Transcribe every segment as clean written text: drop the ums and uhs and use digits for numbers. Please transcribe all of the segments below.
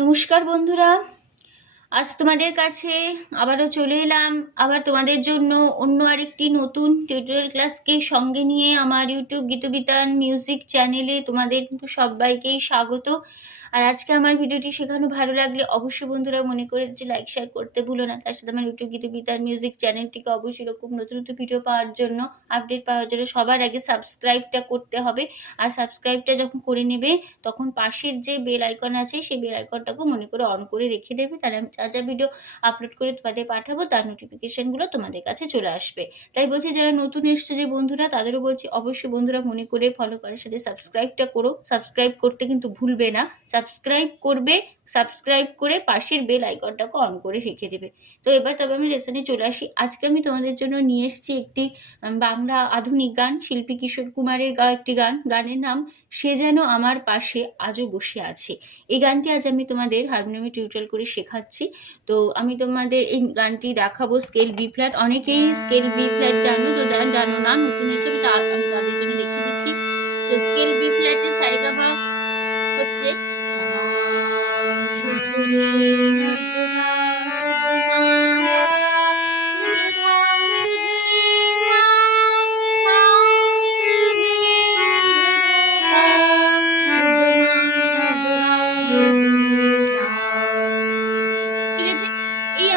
নমস্কার বন্ধুরা, আজ তোমাদের কাছে আবারও চলে এলাম। আবার তোমাদের জন্য অন্য আরেকটি নতুন টিউটোরিয়াল ক্লাসকে সঙ্গে নিয়ে আমার ইউটিউব গীতবিতান মিউজিক চ্যানেলে তোমাদের কিন্তু সবাইকেই স্বাগত। আর আজকে আমার ভিডিওটি শেখানো ভালো লাগলে অবশ্যই বন্ধুরা মনে করে যে লাইক শেয়ার করতে ভুলো না। তার সাথে আমার ইউটিউব গীতবিতান মিউজিক চ্যানেলটিকে অবশ্যই এরকম নতুন নতুন ভিডিও পাওয়ার জন্য, আপডেট পাওয়ার জন্য সবার আগে সাবস্ক্রাইবটা করতে হবে। আর সাবস্ক্রাইবটা যখন করে নেবে তখন পাশের যে বেল আইকন আছে সেই বেল আইকনটাকেও মনে করে অন করে রেখে দেবে। তাহলে আমি যা যা ভিডিও আপলোড করে তোমাদের পাঠাবো তার নোটিফিকেশনগুলো তোমাদের কাছে চলে আসবে। তাই বলছি যারা নতুন এসছে যে বন্ধুরা, তাদেরও বলছি অবশ্যই বন্ধুরা মনে করে ফলো করার সাথে সাবস্ক্রাইবটা করো। সাবস্ক্রাইব করতে কিন্তু ভুলবে না, সাবস্ক্রাইব করবে, সাবস্ক্রাইব করে পাশের বেল আইকনটাকে অন করে রেখে দেবে। তো এবার তবে আমি লেসনে চলে আসি। আজকে আমি তোমাদের জন্য নিয়ে এসেছি একটি বাংলা আধুনিক গান, শিল্পী কিশোর কুমারের গাওয়া একটি গান। গানের নাম সে যেন আমার পাশে আজও বসে আছে। এই গানটি আজ আমি তোমাদের হারমোনিয়ামে টিউটোরিয়াল করে শেখাচ্ছি। তো আমি তোমাদের এই গানটি দেখাবো স্কেল বি ফ্ল্যাট। অনেকেই স্কেল বি ফ্ল্যাট জানো, তো যারা জানো না নতুন হিসেবে আমি তাদের জন্য দেখিয়ে দিচ্ছি। তো স্কেল বি ফ্ল্যাটের সারেগামা হচ্ছে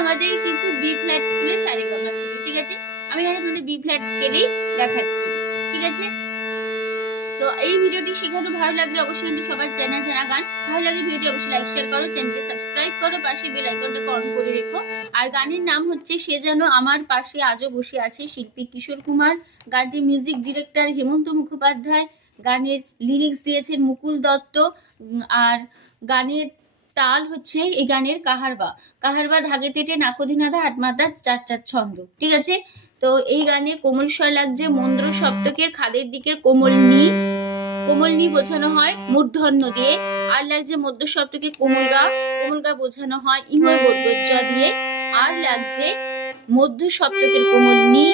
আমাদের কিন্তু বি ফ্ল্যাট স্কেলে সারেগামা ছিল। ঠিক আছে, আমি এখানে তোমাদের বি ফ্ল্যাট স্কেলেই দেখাচ্ছি। ঠিক আছে, তো এই ভিডিওটি শেখানো ভালো লাগলে অবশ্যই কিন্তু সবার জানা গান ভালো লাগলে ভিডিওটি অবশ্যই লাইক শেয়ার করো, চ্যানেলকে সাবস্ক্রাইব করো, পাশে বেল আইকনটাকে অন করে রেখো। আর গানের নাম হচ্ছে সে যেন আমার পাশে আজও বসে আছে, শিল্পী কিশোর কুমার। গানটির মিউজিক ডিরেক্টর হেমন্ত মুখোপাধ্যায়, গানের লিরিক্স দিয়েছেন মুকুল দত্ত। আর গানের তাল হচ্ছে এই গানের কাহারবা ধাগে তেটে নাকোধিনাদা আটমাদা চার চার ছন্দ। ঠিক আছে, তো এই গানে কোমল স্বর লাগছে মন্দ্র সপ্তকের খাদের দিকের কোমল নি বোঝানো হয় মূর্ধন্য দিয়ে। আর লাগছে মধ্য সপ্তকের কোমল গা বোঝানো হয় ইময় বর্গজ্জা দিয়ে। আর লাগছে মধ্য সপ্তকের কোমল নি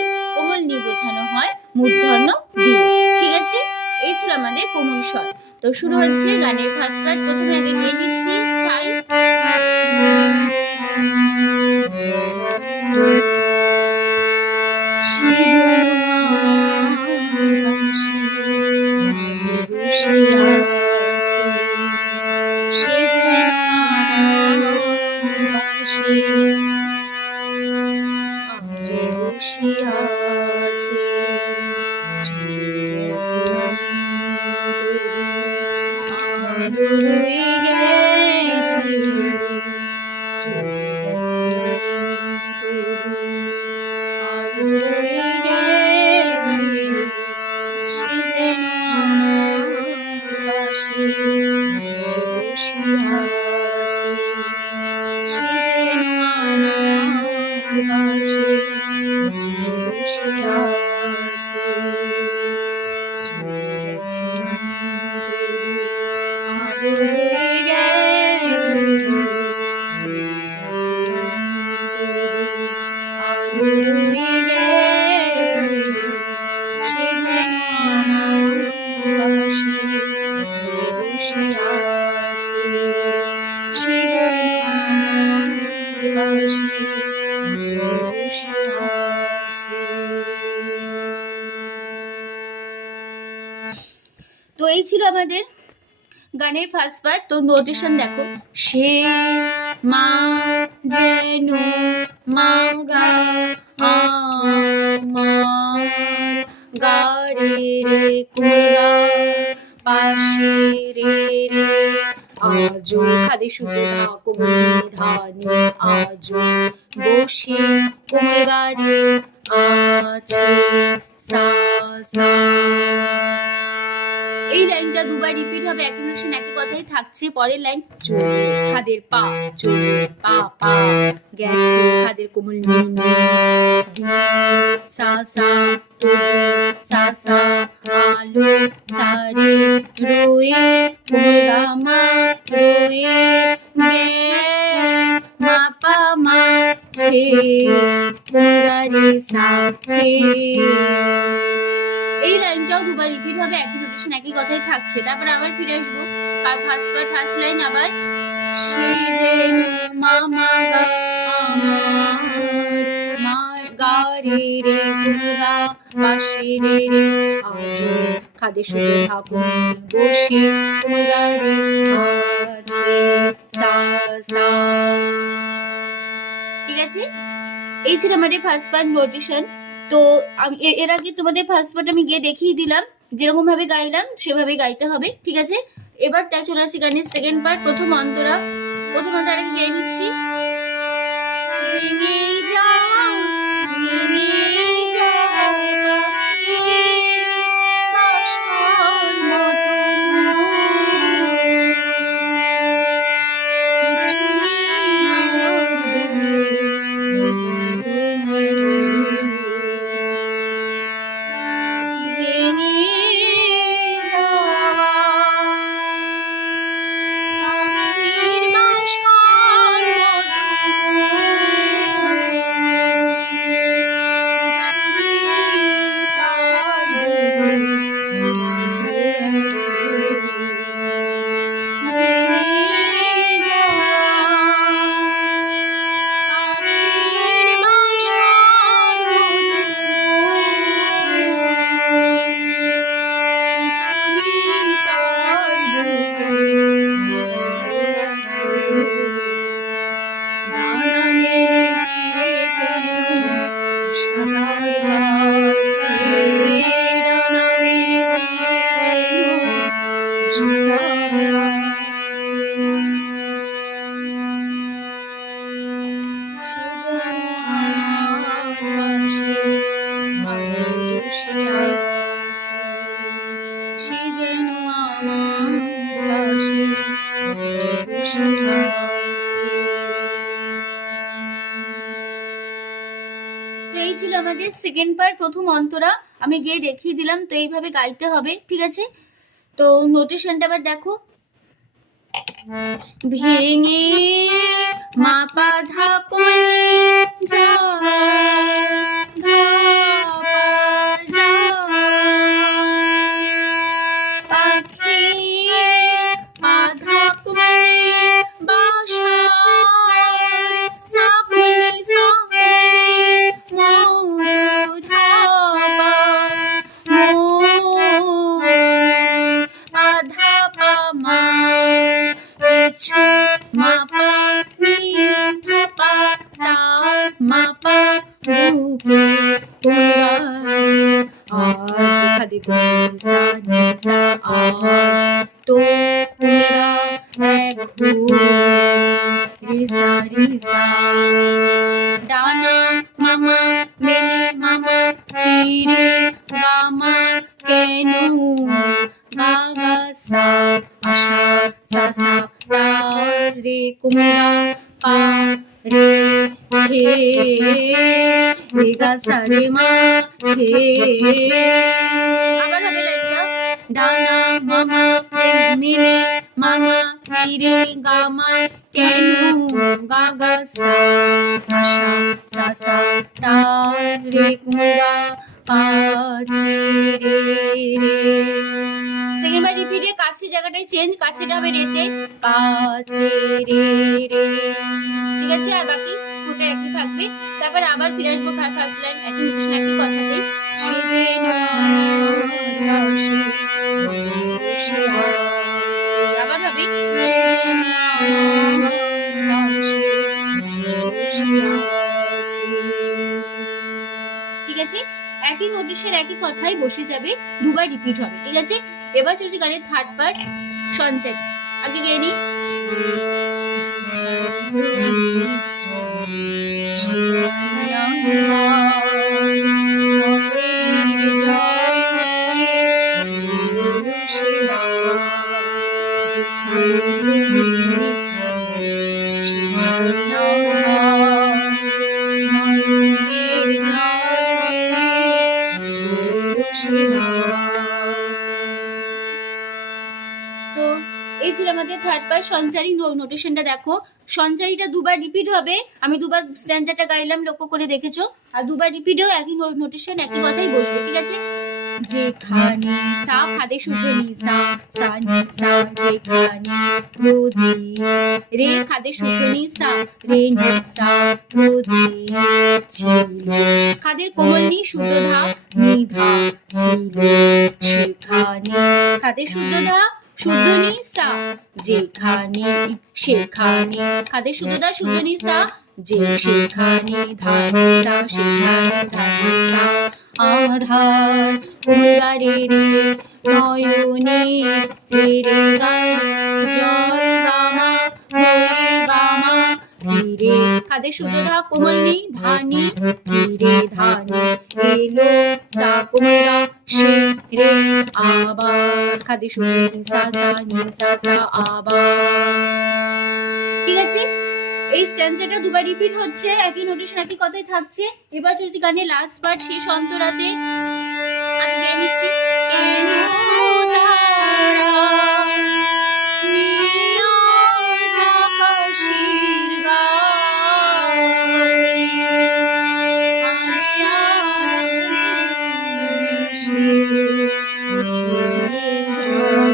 বোঝানো হয় মূর্ধন্য দিয়ে। ঠিক আছে, এই ছিল আমাদের কোমল স্বর। তো শুরু হচ্ছে গানের ফার্স্ট পার্ট। প্রথমে আগে গিয়ে নিচ্ছি স্থায়ী। তো এই ছিল আমাদের গানের ফার্স্ট পার্ট। তো নোটেশন দেখো, সে মা যেন মা গা আমার গা রে রে কুগা পাশে রে রে আজো খাদে শুদ্ধ ধা কোমল ধা নি আজো বসে কোমল গা রে আছে সা সা। এই লাইনটা দুবার রিপিট হবে, একই নোটেশন একই কথাই থাকছে। পরের লাইন চলে খাদের পা চলে পা পা গেছে খাদের কোমল নি নি সা সা তো সা সা আলো সারে রোয়ে কোমল গা মা রোয়ে গে মা পা মা ছে কোমল গা রে সা ছে। এই লাইনটাও দুবার রিপিট হবে, একই নোটেশন একই কথাই থাকছে। তারপর আবার ফিরে আসবো ফার্স্ট লাইন আবার সে যেন মামা গা আমার মা গা রে রে গা পাশে রে রে আজ খাদে সুখে থাকুন বসে গা রে আছে সা সা। ঠিক আছে, এই ছিল আমাদের ফার্স্ট পার্ট নোটেশন। তো এর আগে তোমাদের ফার্স্ট পার্ট আমি গিয়ে দেখিয়ে দিলাম, যেরকম ভাবে গাইলাম সেভাবে গাইতে হবে। ঠিক আছে, এবার তাই চলে আসি গানের সেকেন্ড পার্ট, প্রথম অন্তরা। প্রথম অন্তরাকে গিয়ে নিচ্ছি। ভেঙে যা ভেঙে যা বাসার মতো কিছু নেই আর ভেঙে যাওয়া পাখির বাসার মতো সে যেন আমার পাশে বসে আছে। তো এই ছিল আমাদের সেকেন্ড পার্ট, প্রথম অন্তরা। আমি গিয়ে দেখিয়ে দিলাম, তো এইভাবে গাইতে হবে। ঠিক আছে, তো নোটেশনটা আবার দেখো। ভেঙে মাপা ধাপনি যা आज खदे सा सा आज तो पूरा एक रे सा डाना मामा मेले मामा हीरे गामा केनु गागा सा आशा सा सा रे कुमुदा पा रे छे रे गा सा रे मा छे। আবার হবে লাইনটা। ডানা মামা মিলে মামা রে গামা কেনু গাগা সা আশা সা সা তা রে কুমুদা কাছে রে রে। সেকেন্ড বার রিপিটে কাছে জায়গাটায় চেঞ্জ, কাছেটা হবে রেতে, কাছে রে রে। ঠিক আছে, আর বাকি পুরোটা একই থাকবে। তারপর আবার ফিরে আসবো ফার্স্ট লাইন, একই নোটেশন একই কথাতেই। সে যেন আবার হবে সে যেন ঠিক আছে, একই নোটেশন একই কথাই বসে যাবে, দুবার রিপিট হবে। ঠিক আছে, এবার চলছে গানের থার্ড পার্ট, সঞ্চারী। আগে গিয়ে নি। তো এই ছিল আমাদের থার্ড পার্ট সঞ্চারী। নোটেশনটা দেখো, সঞ্চারীটা দুবার রিপিট হবে, আমি দুবার স্ট্যান্ডারটা গাইলাম, লক্ষ্য করে দেখেছো, আর দুবার রিপিটেও একই নোটেশন একই কথাই বসবে। ঠিক আছে, যেখানে সা খাদে শুদ্ধ নি সা সা নি সা যেখানে নদী রে খাদের শুদ্ধ নি সা রে নি সা ছিল। খাদের কোমল নি শুদ্ধ ধা নি ধা ছিল সেখানে। খাদের শুদ্ধ ধা শুদ্ধ নি সা যেখানে সেখানে। খাদের শুদ্ধ ধা শুদ্ধ নি সা যে সেখানে ধা নি সা সেখানে ধা নি সা। আধার উঙ্গারে রে নয়নে রে রে গামা জল গামা হয়ে গামা রে। খাদের শুদ্ধ ধা কোমল নি ধানি রে ধানি এলো সা কোমল গা সে রে আবার। খাদের শুদ্ধ নি সা সা নি সা সা আবার। ঠিক আছে, এই স্ট্যান্সাটা দুবার রিপিট হচ্ছে, একই নোটেশন একই কথাই থাকছে। এবার যদি গানের লাস্ট পার্ট শেষ অন্তরাতে আগে গেয়ে নিচ্ছি। কেন তারা নিয়াজ আকাশের গায়ে আলিয়ার এসে রয়ে যায়।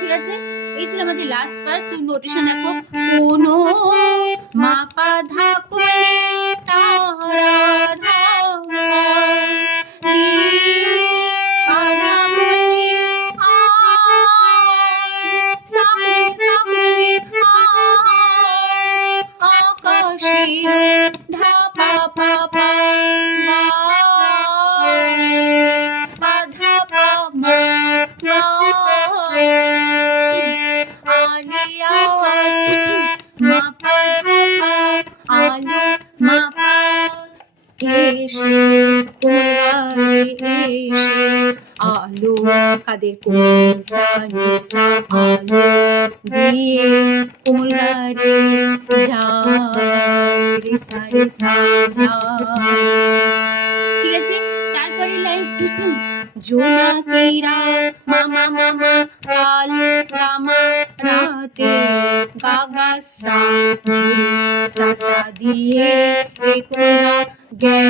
ঠিক আছে, এই ছিল আমাদের লাস্ট পার্ট। তুমি নোটেশন দেখো, কোনো মাপা ধা কোমলে তারা ধা নি আধা কোমলে আজ সা কোমলে আজ আকাশের ধা পা পা পা আধা পা মা আলো মাপা এসে কোমলারে এসে আলো। কাদের কোমল সা নি সা আলো দিয়ে কোমলারে যায় রে সা যায়। ঠিক আছে, তারপরে লাইন জোনাকিরা মামা মামা কাল গামা রাতে গাগা সা সা সা দিয়ে একগা গে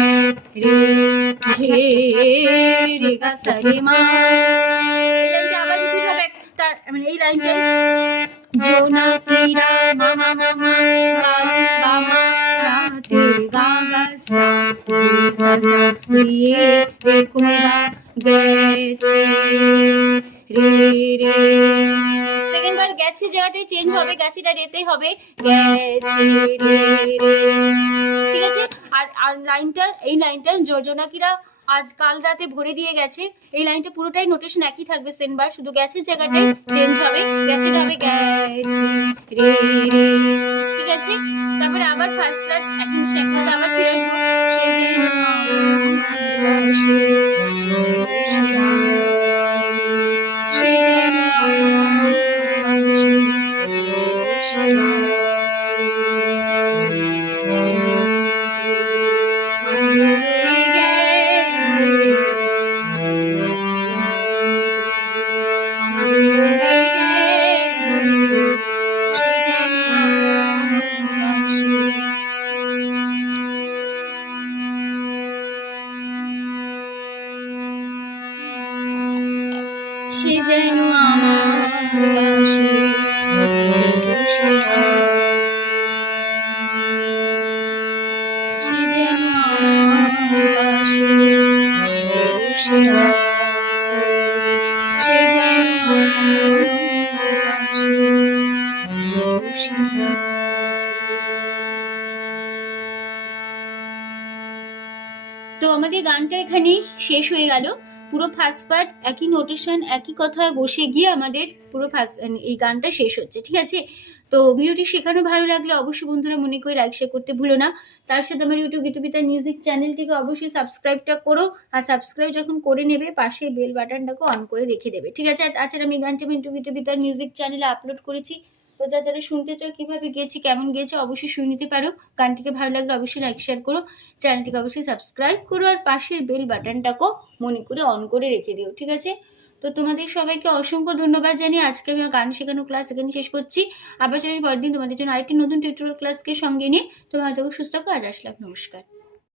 রে ছে রে গা সা রে মা। এই লাইনটা আবার রিপিট হবে, তার মানে এই লাইনটাই জোনাকিরা মামা মামা কাল গামা রাতে গাগা সা সা সা দিয়ে একগা গেছে রে রে। সেকেন্ড বার গেছে জায়গাটাই চেঞ্জ হবে, গেছেটা রেতে হবে গেছে রে রে। ঠিক আছে, আর লাইনটা এই লাইনটা জোনাকিরা আজ কাল রাতে ভরে দিয়ে গেছে, এই লাইনটা পুরোটাই নোটেশন একই থাকবে সেনবার, শুধু গেছে জায়গাটাই চেঞ্জ হবে, গেছেটা হবে গেছে রে রে। ঠিক আছে, তারপরে আবার ফার্স্ট লাইন একই নোটেশন একই কথা আবার ফিরে আসবো। সে যেন সে যেন সে যেন আমার পাশে বসে আছে, সে যেন আমার পাশে বসে আছে, সে যেন আমার পাশে বসে আছে। তো আমাদের গানটা এখানে শেষ হয়ে গেল। পুরো ফার্স্ট পার্ট একই নোটেশন একই কথায় বসে গিয়ে আমাদের পুরো এই গানটা শেষ হচ্ছে, ঠিক আছে? তো ভিডিওটি শেখানো ভালো লাগলে অবশ্যই বন্ধুরা মনে করে লাইক শেয়ার করতে ভুলো না। তার সাথে আমার ইউটিউব গীতবিতান মিউজিক চ্যানেলটিকে অবশ্যই সাবস্ক্রাইবটা করো, আর সাবস্ক্রাইব যখন করে নেবে পাশে বেল বাটনটাকে অন করে রেখে দেবে, ঠিক আছে? তাছাড়া আমি গানটি ইউটিউব গীতবিতান মিউজিক চ্যানেলে আপলোড করেছি, তো যারা শুনতে চাও কীভাবে গেয়েছি কেমন গেয়েছে অবশ্যই শুনে নিতে পারো। গানটিকে ভালো লাগলে অবশ্যই লাইক শেয়ার করো, চ্যানেলটিকে অবশ্যই সাবস্ক্রাইব করো, আর পাশের বেল বাটনটাকেও মনে করে অন করে রেখে দিও, ঠিক আছে? তো তোমাদের সবাইকে অসংখ্য ধন্যবাদ জানিয়ে আজকে আমি গান শেখানো ক্লাস এখানে শেষ করছি। আবার পরের দিন তোমাদের জন্য আরেকটি নতুন টিউটোরিয়াল ক্লাসকে সঙ্গে নিয়ে তোমরা হয়তো সুস্থ থাকো। আজ আসলাম, নমস্কার।